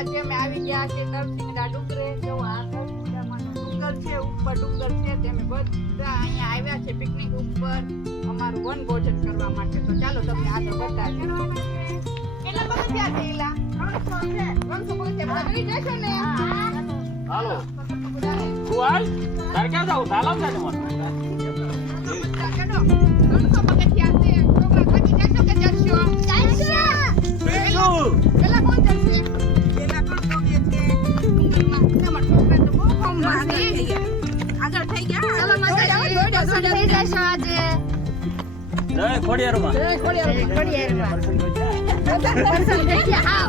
આજે અમે આવી ગયા છે તરસિંગડા ડુંગરે જો આ ડુંગર છે ઉપર ડુંગર છે તે અમે બધા અહીંયા આવ્યા છે પિકનિક ઉપર અમારું વન ભોજન કરવા માટે તો ચાલો તમને આગળ બતાવીએ કેટલા પગથિયા છે ઈલા? ત્રણસો પગથિયા. બધા જશે ને? હાલો તું હાલ તારે ક્યાં જાવ તમારે ચાલો. ત્રણસો પગથિયા છે. છોકરા થાકી જશો કે જશો? પેલા કોણ થઈ ગયા માતાજી. ગયા.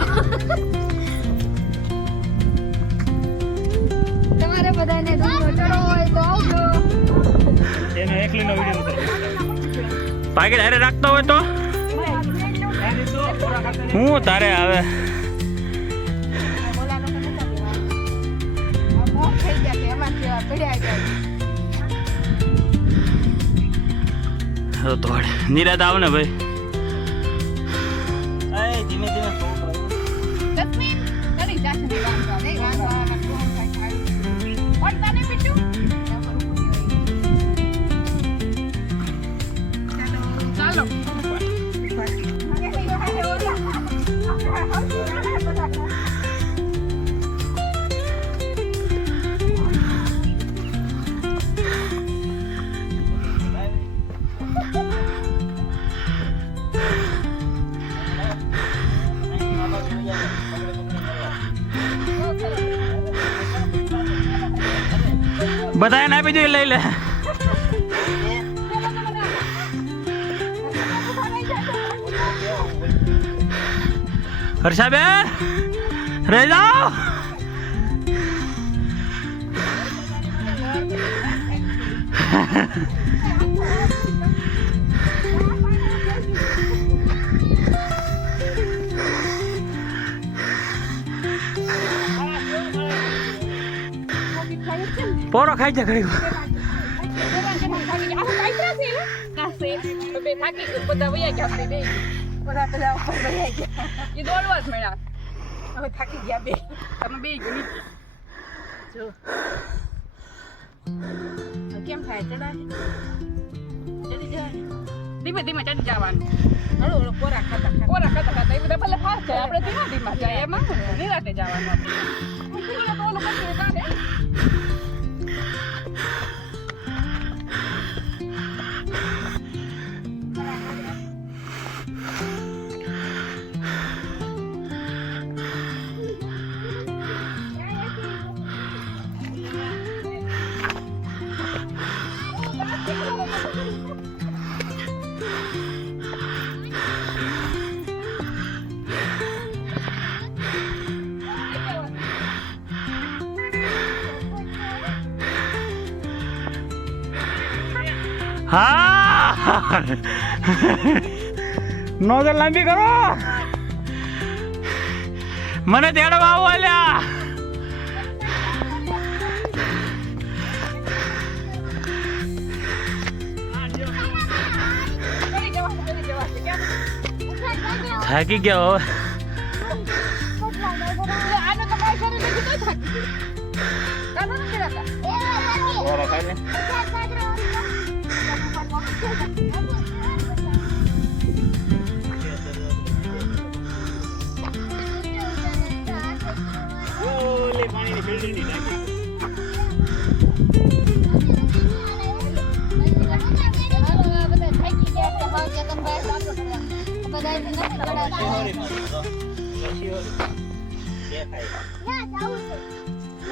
તમારે બધાને ચડવો હોય તો રાખતો હોય તો હું તારે આવે ગયા પીડ્યા જાય. તો હાડ નિરાત આવ ને ભાઈ. ધીમે ધીમે. બધા એને આપી દો લઈ લે. હર્ષાબેન રહી જાઓ પોરો ખાઈ જા ઘડી કેમ થાય ચડાય ધીમે ધીમે ચડી જવાનું હળો હળો કોરા ખાતા કોરા ખાતા બધા ભલે ફાસ્ટ જાય આપણે ધીમા ધીમા જાય, એમાં છે? નિરાંતે જવાનું આપણે હા. નોઝલ લાંબી કરો. મને તેડવા આવો અલ્યા. થાકી ગયો હવે.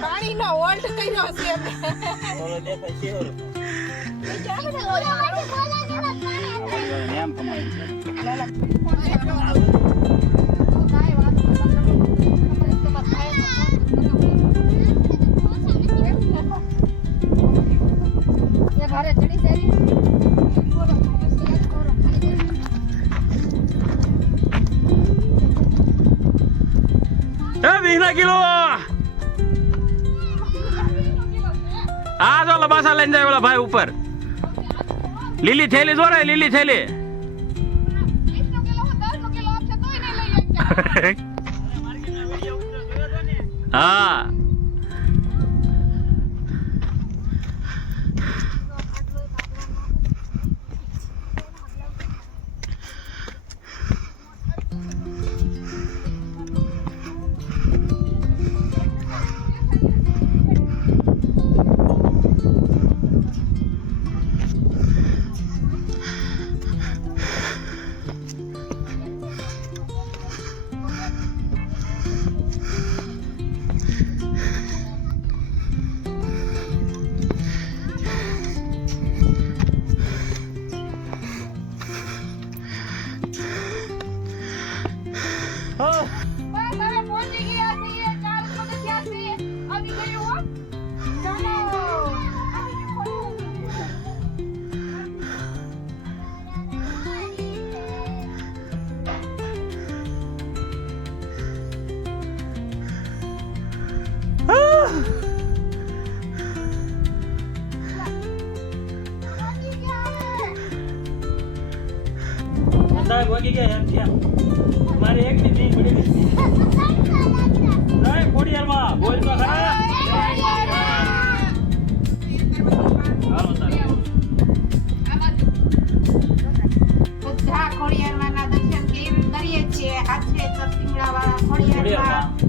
પાણીનો વોલ્ટ કર્યો છે. અમે. ઘરે ચડી જાય એ વીસ કિલો આ જો લઈને જાય ઓલા ભાઈ ઉપર લીલી થેલી જો લીલી થેલી. વીસનો વાગી ગયા એમ થયા. મારે એક ની નહીં પડી ગઈ. ખોડિયારમાં. બોલ તો ખરા. હાલો તારે. બધા ખોડિયારમાંના દર્શન કરીએ છીએ? આજે તરસિંગડાવાળા ખોડિયારમાં. ખોડિયારમાં.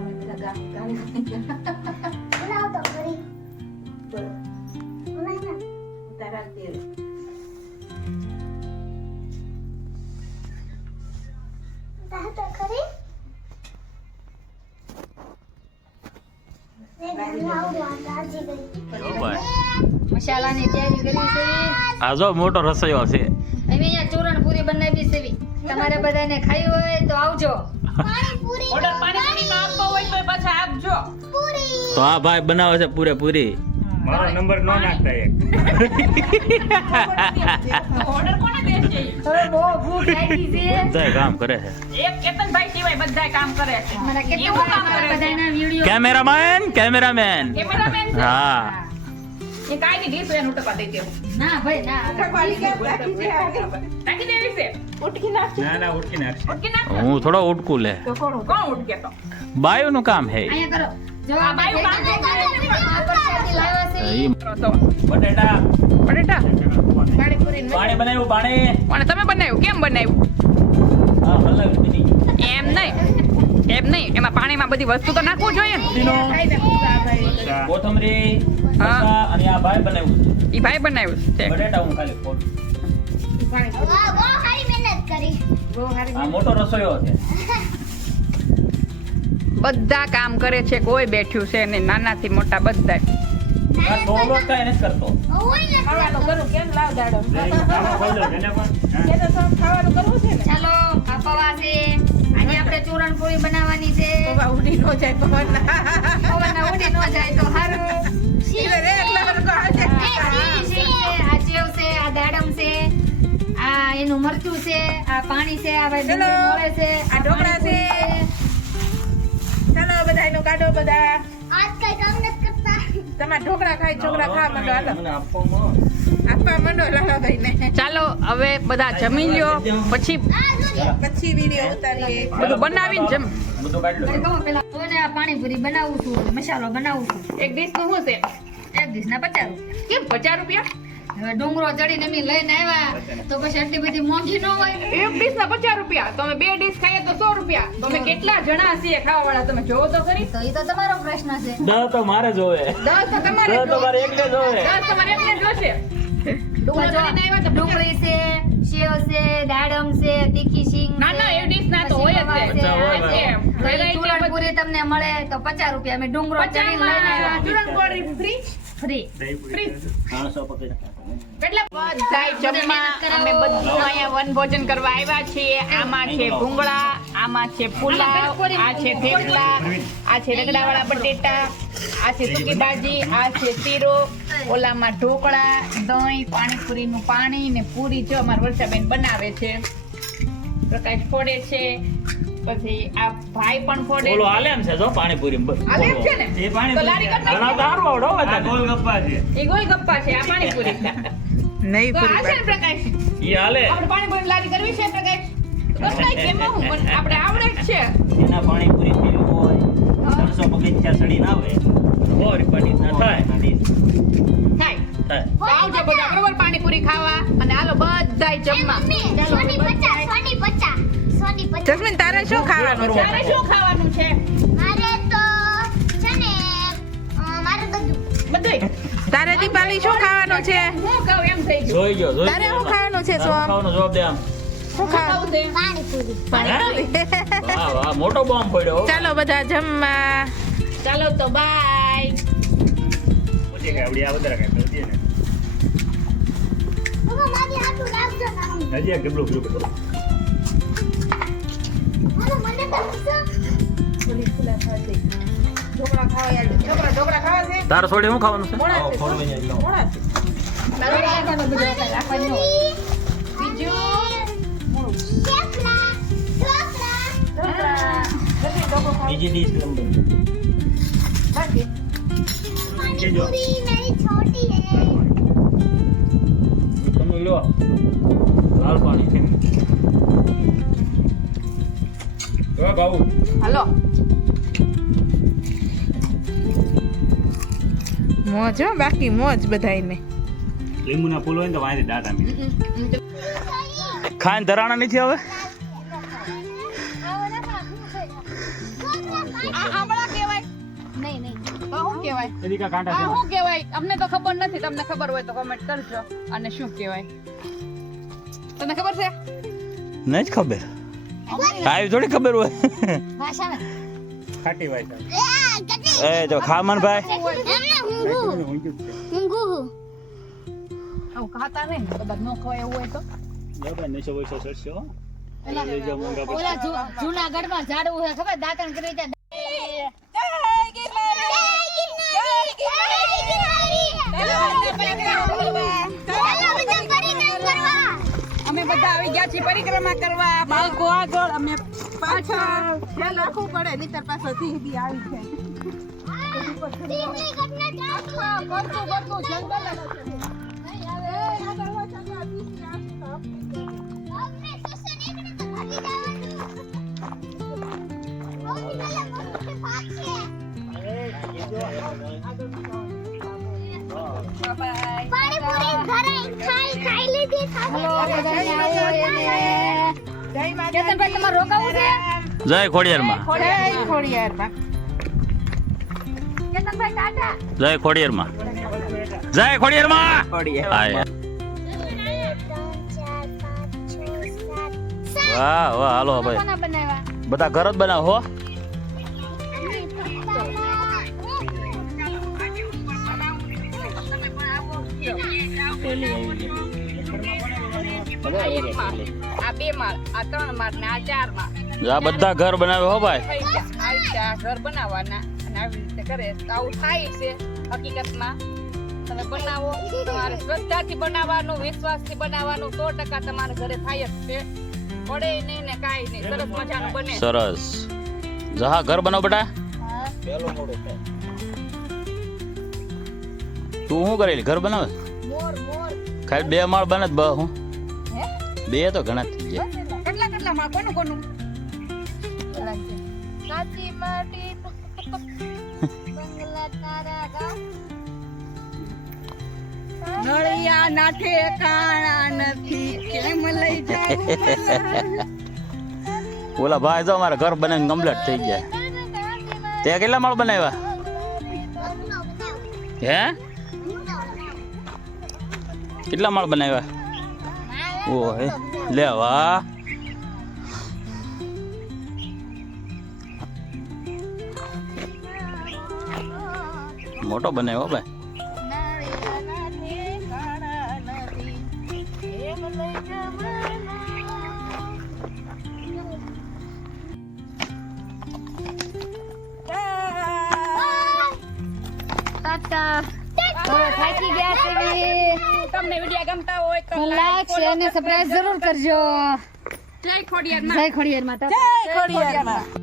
વીડિયો ગમે તો લાઈક કોમેન્ટ અને સબસ્ક્રાઇબ લાઈક અને સબસ્ક્રાઇબ જરૂર કરજો જય ખોડિયાર હર્ષાબેનને આવડશે મને વાનમાં વગાડો હજારા ફોન તમે બધા ગામ ગામ બોલો તારા તેલ મસાલાની તૈયારી કરી છે. આ જો મોટો રસોઈયો છે. તમારે બધાને ખાવી હોય તો આવજો. ઓર્ડર પાણીપુરી આપવો હોય તો પાછા આપજો. તો આ ભાઈ બનાવે છે પૂરેપૂરી. મારો નંબર નો નાખતા એક. ઓર્ડર કોને દેશે હવે બહુ ભૂખ લાગી છે. બધાય કામ કરે છે. એક કેતનભાઈ સિવાય બધાય કામ કરે છે. મારા કેટલા એવું કામ કરે છે. બધાના વીડિયો. Cameraman cameraman. કેમેરામેન હા. એ કાઈ ની ડીશ એનું ટકા દઈ દેવું ના ભાઈ ના. નાખી દેવી છે? ઉટકી નાખ ના ના ઉઠી નાખશે. ઉટકી નાખ હું થોડો ઉટકું લે. તો કોણ કોણ ઉટકે તો? બાયુનું કામ હે. અહીંયા કરો. જો આ બાયું કામ કરે છે. આ પ્રસાદી લાવ્યા છે. ઈ તો. બટેટા. બટેટા. પાણી બનાવ્યું પાણી. પણ તમે બનાવ્યું? કેમ બનાવ્યું? એમ નહીં. એમ નહીં એમાં પાણીમાં બધી વસ્તુ તો નાખવું જોઈએ. ને. કોથમરી હા. અને આ ભાઈ બનાવ્યું છે. ઈ ભાઈ બનાવ્યું છે. બટેટા હું ખાલી ફોડું મોટો રસોઈયો છે. બધા કામ કરે છે કોઈ બેઠ્યું છે નહીં નાનાથી મોટા બધા. કરતો. ચાલો આપણે ચૂરણ પૂરી બનાવવાની છે. ઉડી નો જાય તો સારું આ શીર છે, આ સેવ છે આ દાડમ છે આ એનું મરચું છે આ પાણી છે આ ભાઈ ડુંગળી છે આ ઢોકળા છે. ચાલો બધા એનું કાઢો બધા. આજ કઈ કામ નથી કરતા. તમારા ઢોકળા ખાય છોકરા ખા મને આપવામાં આપવા મંડો ચાલો હવે બધા જમી લ્યો પછી પછી વીડિયો ઉતારીએ. બધું બનાવીને જમ. બધું કાઢી મને લો કહો પેલા મને આ પાણીપુરી બનાવું છું મસાલો બનાવું છું. એક ડીશનું શું છે? એક ડીશ ના પચાસ રૂપિયા. કેમ પચાસ રૂપિયા? હવે ડુંગરો ચડીને અમે લઈને આવ્યા તો પછી આટલી બધી મોંઘી ન હોય. એક ડીશ ના પચાસ રૂપિયા. તમે બે ડીશ ખાઈએ તો સો રૂપિયા. તમે કેટલા જણા છીએ ખાવા વાળા તમે જોવો તો ખરી. તો એ તો તમારો પ્રશ્ન છે. દસ તો મારે જોવે. દસ તો તમારે દસ તો એકલે જોવે. દસ તમારે એકને જોશે. ડુંગળો છે સેવ છે દાડમ છે તીખી સિંગ ના ના એ ડીશ ના તો હોય જ છે ચૂરણપૂરી તમને મળે તો પચાસ રૂપિયા અમે ડુંગરો ચડી લઈને આવ્યા. ફ્રી ફ્રી ફ્રી ત્રણસો પકડી એટલે બધાય જમવા અમે બધું અહીંયા વન ભોજન કરવા આવ્યા છીએ. આમાં છે ભૂંગળા આમાં છે પુલાવ આ છે થેપલા આ છે રગડાવાળા બટેટા આ છે સૂકી ભાજી આ છે શીરો ઓલામાં ઢોકળા દહીં પાણીપુરીનું પાણી ને પૂરી જો અમારા વર્ષાબેન બનાવે છે. પ્રકાશ ફોડે છે. પછી આ ભાઈ પણ ફોડે ઓલો આલેમ છે જો પાણીપુરી આલેમ છે ને? એ પાણીપુરી તો લારી કરી નાખો. ઘણા સારું આવડો આ ગોલગપ્પા છે. એ ગોલગપ્પા છે આ પાણીપુરી છે. તો આ છે ને પ્રકાશ? ઈ હાલે. આપણે પાણીપુરી લારી કરવી છે પ્રકાશ? હું? આપણે આવડે જ છે. એના પાણીપુરી પીવું હોય ત્રણસો પગથિયા ચડીને આવે સો રૂપિયાની ના થાય. થાય. થાય. આવજો બધા બરોબર? પાણીપુરી ખાવા. અને હાલો બધાય જમવા. ચાલો બધાય. જસ્મીન તારે શું ખાવાનું છે? તારે શું ખાવાનું છે? મારે તો છે ને મારે બધું બધું તારે દીપાલી શું ખાવાનું છે? હું કહું એમ થઈ ગયું જોઈ ગયો જોઈ તારે શું ખાવાનું છે સોમ? ખાવાનું જવાબ દે આમ. શું હું છે વાહ વાહ મોટો બોમ્બ પડ્યો ચાલો બધા જમવા. ચાલો તો બાય. પછી આ વધારે કાંઈ કરતી ને. હજી તારે છોડી શું ખાવાનું છે? લો લાલ પાણી બાબુ હલો. મોજ હો બાકી મોજ બધાને લીંબુના પુલ હોય ને તો વાંચી દાટા મીઠું. ખાઈને ધરાણા નથી હવે? અમને તો ખબર નથી. તમને ખબર હોય તો કમેન્ટ કરજો. અને શું કહેવાય? તમને ખબર છે? નહીં જ ખબર. આવી થોડી ખબર હોય. ખાટી વાય એ તો ખામન ભાઈ. ખાતા નહીં ને કદાચ ન ખવાય એવું હોય તો. બરાબર નશો વૈસો ચડશે હો. લઈ જાઓ મોંઘા પછી. ઓલા જુ- જુનાગઢમાં ઝાડવું છે ખબર? દાંતણ કરી ત્યાં અમે બધા આવી ગયા છીએ પરિક્રમા કરવા. બાળકો આગળ અમે પાછળ ધ્યાન રાખવું પડે નીતર પાછળ આવી જાય. જંગલ રોકાવું છે જય ખોડિયારમાં. ખોડિયારમાં કેતનભાઈ ટાટા. જય ખોડિયારમાં. જય ખોડિયારમાં. વાહ વાહ હાલો ભાઈ. બધા ઘર જ બનાવો હો. આ બે માળ. આ ત્રણ માળ ને આ ચાર માળ. આ બધા ઘર બનાવે હો ભાઈ. ઘર બનાવવાના અને આવી રીતે કરે. તો આવું થાય છે હકીકતમાં. તમે બનાવો. તમારે શ્રદ્ધાથી બનાવવાનું વિશ્વાસથી બનાવવાનું સો ટકા તમારા ઘરે થાય જ છે. પડે નહીં ને કાઈ નહીં. સરસ મજાનું બને. સરસ. જહા ઘર બનાવ બેટા? તું શું કરેલી? ઘર બનાવે? મોર મોર. ખાલી બે માળ બને જ બ હું? બે તો ઘણા થઈ ગયા. કેટલા કેટલા માં કોનું કોનું? કાચી માટી બંગલા તારા ગામ. ઓલા ભાઈ તો અમારા ઘર બનાવીને કમ્પ્લીટ થઈ ગયા. તે કેટલા માળ બનાવ્યા? હે? કેટલા માળ બનાવ્યા? ઓ હે લે વાહ. મોટો બનાવ્યો ભાઈ. થાકી ગયા છે તમને વીડિયો ગમતા હોય તો લાઈક શેર અને સબસ્ક્રાઇબ જરૂર કરજો. જય ખોડિયાર જય ખોડિયાર માતા જય ખોડિયાર અહીંયા